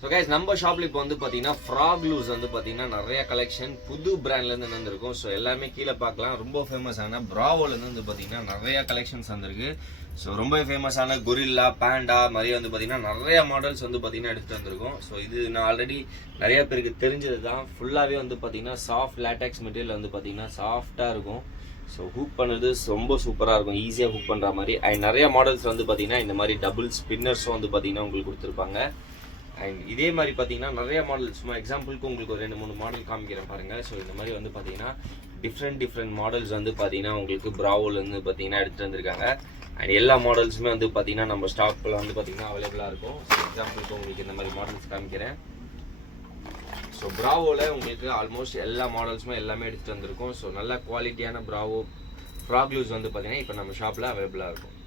So guys நம்ம ஷாப்பில் இப்போ வந்து பார்த்தீங்கன்னா ஃப்ராக் லூஸ் வந்து பார்த்தீங்கன்னா நிறைய கலெக்ஷன் புது பிராண்ட்லேருந்து வந்திருக்கும். ஸோ எல்லாமே கீழே பார்க்கலாம். ரொம்ப ஃபேமஸான பிராவோலேருந்து வந்து பார்த்தீங்கன்னா நிறைய கலெக்ஷன்ஸ் வந்திருக்கு. ஸோ ரொம்ப ஃபேமஸான கொரில்லா பேண்டா மாதிரி வந்து பார்த்தீங்கன்னா நிறைய மாடல்ஸ் வந்து பார்த்தீங்கன்னா எடுத்துகிட்டு வந்திருக்கோம். ஸோ இது நான் ஆல்ரெடி நிறைய பேருக்கு தெரிஞ்சது தான். ஃபுல்லாகவே வந்து பார்த்தீங்கன்னா சாஃப்ட் லேட்டெக்ஸ் மெட்டீரியல் வந்து பார்த்தீங்கன்னா சாஃப்டாக இருக்கும். ஸோ ஹூக் பண்ணுறது ரொம்ப சூப்பராக இருக்கும், ஈஸியாக ஹூக் பண்ணுற மாதிரி. அண்ட் நிறைய மாடல்ஸ் வந்து பார்த்தீங்கன்னா இந்த மாதிரி டபுள் ஸ்பின்னர்ஸும் வந்து பார்த்தீங்கன்னா உங்களுக்கு கொடுத்துருப்பாங்க. அண்ட் இதே மாதிரி பார்த்தீங்கன்னா நிறைய மாடல்ஸ், சும்மா எக்ஸாம்பிளுக்கு உங்களுக்கு ஒரு 2-3 மாடல் காமிக்கிறேன் பாருங்கள். ஸோ இந்த மாதிரி வந்து பார்த்தீங்கன்னா டிஃப்ரெண்ட் மாடல்ஸ் வந்து பார்த்தீங்கன்னா உங்களுக்கு பிராவோலேருந்து பார்த்தீங்கன்னா எடுத்துகிட்டு வந்திருக்காங்க. அண்ட் எல்லா மாடல்ஸுமே வந்து பார்த்தீங்கன்னா நம்ம ஸ்டாக்கில் வந்து பார்த்தீங்கன்னா அவைலபிளாக இருக்கும். ஸோ எக்ஸாம்பிளுக்கு உங்களுக்கு இந்த மாதிரி மாடல்ஸ் காமிக்கிறேன். ஸோ பிராவோவில் உங்களுக்கு ஆல்மோஸ்ட் எல்லா மாடல்ஸுமே எல்லாமே எடுத்துகிட்டு வந்திருக்கும். ஸோ நல்ல குவாலிட்டியான பிராவோ ஃப்ராக் லூஸ் வந்து பார்த்தீங்கன்னா இப்போ நம்ம ஷாப்பில் அவைலபிளாக இருக்கும்.